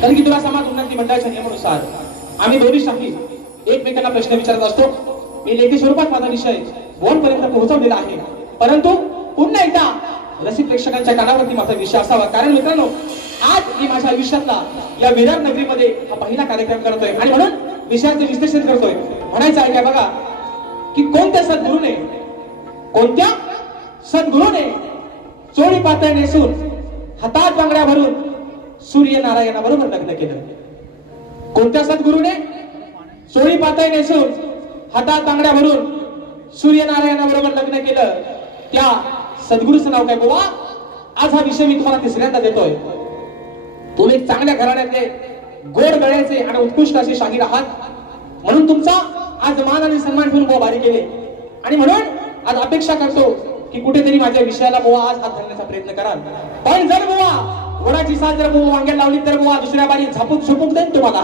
कारण की तुला समाज उन्नती मंडळाच्या नियमानुसार आम्ही दोन्ही शाखी एकमेकांना प्रश्न विचारत असतो. मी लेखी स्वरूपात माझा विषय बोलपर्यंत पोहोचवलेला आहे. परंतु पुन्हा एकदा रसिक प्रेक्षकांच्या कानावरती माझा विषय असावा. कारण मित्रांनो आज मी माझ्या आयुष्यातला या विरार नगरीमध्ये हा पहिला कार्यक्रम करतोय. आणि म्हणून विषयाचे विश्लेषण करतोय. म्हणायचं आहे काय बघा की कोणत्या सद्गुरूने कोणत्या सद्गुरूने चोळी पातळ नेसून हातात बांगड्या भरून सूर्यनारायणाबरोबर लग्न केलं. कोणत्या सद्गुरूने? सोळी पातळी नेसून हातात तांगड्या भरून सूर्यनारायणाबरोबर लग्न केलं. त्या सद्गुरूचं नाव काय गोवा आज हा विषय मी तुम्हाला तिसऱ्यांदा देतोय. तुम्ही चांगल्या घराण्यातले गोड गळ्याचे आणि उत्कृष्ट असे शाहीर आहात. म्हणून तुमचा आज मान आणि सन्मान ठेवून बुवा भारी केले. आणि म्हणून आज अपेक्षा करतो की कुठेतरी माझ्या विषयाला बुवा आज हात घालण्याचा प्रयत्न कराल. पण जर बोवा कोणाची साथ जर बुवा वांग्याला लावली तर बुवा दुसऱ्या बारी झापूक झुपूक देईन तुम्हाला.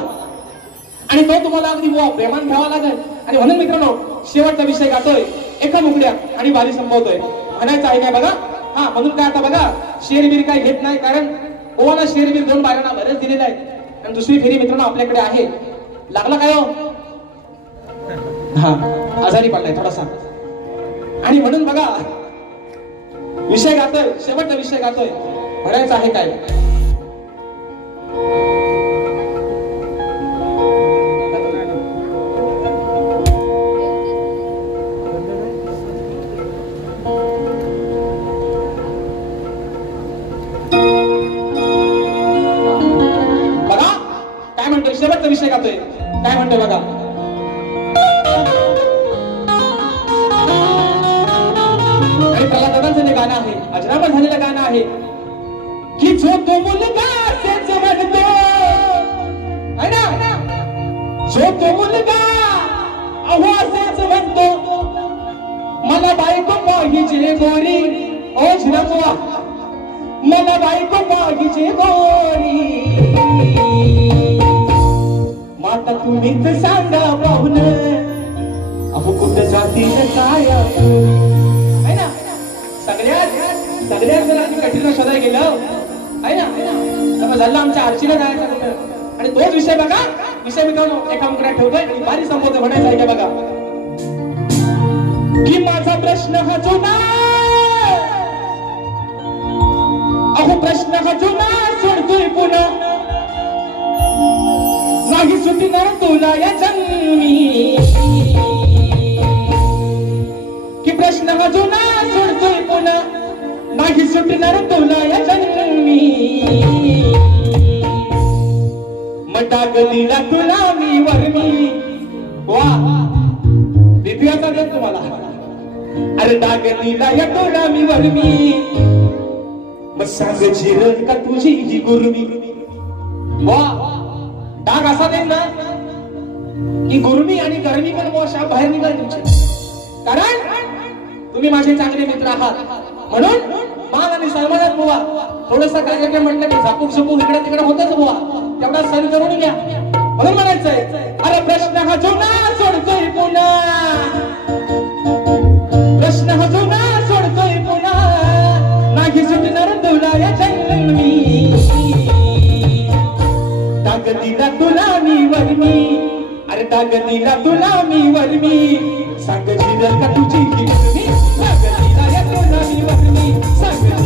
आणि तो तुम्हाला अगदी बुवा प्रेमान घ्यावा लागेल. आणि म्हणून मित्रांनो शेवटचा विषय गातोय. एका मुकड्या आणि बारी संपवतोय. म्हणायचं आहे काय बघा? हा म्हणून काय आता बघा? शेरबीर काय घेत नाही कारण ओवाला शेरबीर दोन बायांना बरेच दिलेला आहे. आणि दुसरी फेरी मित्रांनो आपल्याकडे आहे. लागला काय हो? हा आजारी पडलाय थोडासा. आणि म्हणून बघा विषय गातोय. शेवटचा विषय गातोय. म्हणायचं आहे काय? बघा काय म्हणतोय शेवटचा विषय गातोय. काय म्हणतोय बघा. आणि प्रल्हाद जे गाणं आहे अजरामर झालेलं गाणं आहे की जो मुलगा असेच म्हणतो. है ना? जो तो मुलगा अहो असेच म्हणतो. मला बायको पाहिजे गोरी. ओ झिरमुआ मला बायको पाहिजे गोरी. माता तुम्हीच सांगा पाहुन अहो कुठं जातील काय आहे ना? सगळ्यात सगळ्यात जर आम्ही कठीण शोधायला गेलं मग झालं आमच्या आरशीला जायचं कुठं आणि तोच विषय बघा विषय मित्रांनो एका मुकड्यात ठेवतोय आणि बारी संपवतोय म्हणायचं आहे का बघा? की माझा प्रश्न हा जुना अहो प्रश्न हा जुना सोडतोय पुन्हा. नाही सुटणार तुला या जन्मी. की प्रश्न हा जुना सोडतोय पुन्हा. नाही सुटणार तुला या जन्मी. दिला तुला मी वरणी वा दिव्याचा देत तुम्हाला. अरे डाग दिला या तुला मी वर्मी मग सांग जिरल का तुझी ही गुरुमी? वा. डाग असा देईन ना की गुरुमी आणि गरमी पण मोशा बाहेर निघाल तुमचे. कारण तुम्ही माझे चांगले मित्र आहात. म्हणून मान आणि सन्मानात बुवा थोडस कार्यक्रम म्हटलं की झापूक झपूक इकडे तिकडे होतच बुवा. तेवढा सण करून घ्या. म्हणून म्हणायचंय अरे प्रश्न हा जुना सोडतोय पुन्हा. प्रश्न हा जुना सोडतोय पुन्हा. नाही सुटणार तुला या जन्मी. ताकदीला तुला मी वरमी. अरे ताकदीला तुला मी वरमी. सांग जिरल का तुझी ही ताकदीला या तुला मी वरमी. सांग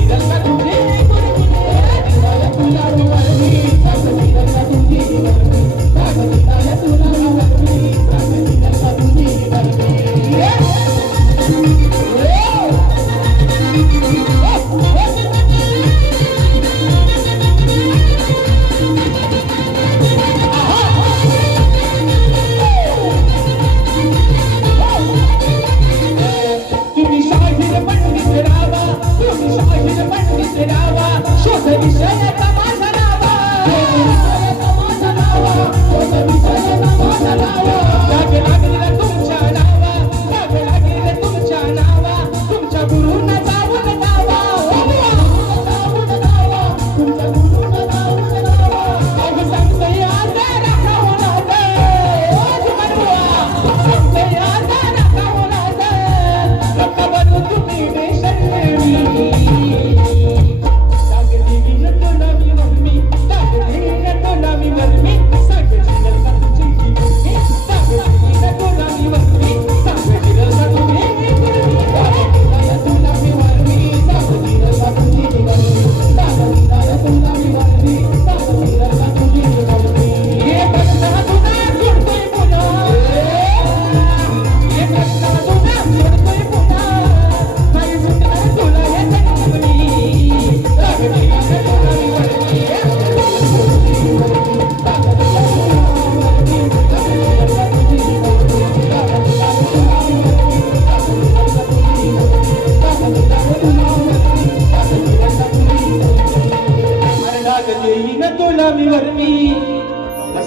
मी.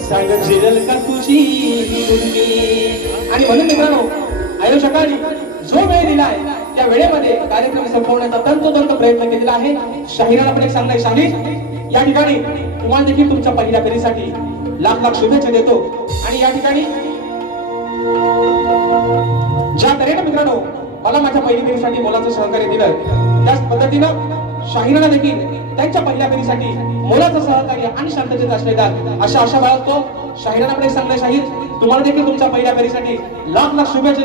सांग जिरल का तुझी आणि म्हणून मित्रांनो आयोजकांनी जो वेळ दिलाय त्या वेळेमध्ये कार्यक्रम संपवण्याचा तंतोतंत प्रयत्न केलेला आहे. शाहिराला पण एक सांगणार शाहीर. या ठिकाणी तुम्हाला देखील तुमच्या पहिल्या फेरीसाठी लाख लाख शुभेच्छा देतो. आणि या ठिकाणी ज्या तऱ्हेनं मित्रांनो मला माझ्या पहिल्या फेरीसाठी मोलाचं सहकार्य दिलं त्याच पद्धतीनं शाहिराला देखील त्यांच्या पहिल्या फेरीसाठी मोलाचं सहकार्य आणि शांततेचा असले द्याल अशा आशा बाळगतो. शाहिराला सांगले शाहीर तुम्हाला देखील तुमच्या पहिल्या फेरीसाठी लाख लाख शुभेच्छा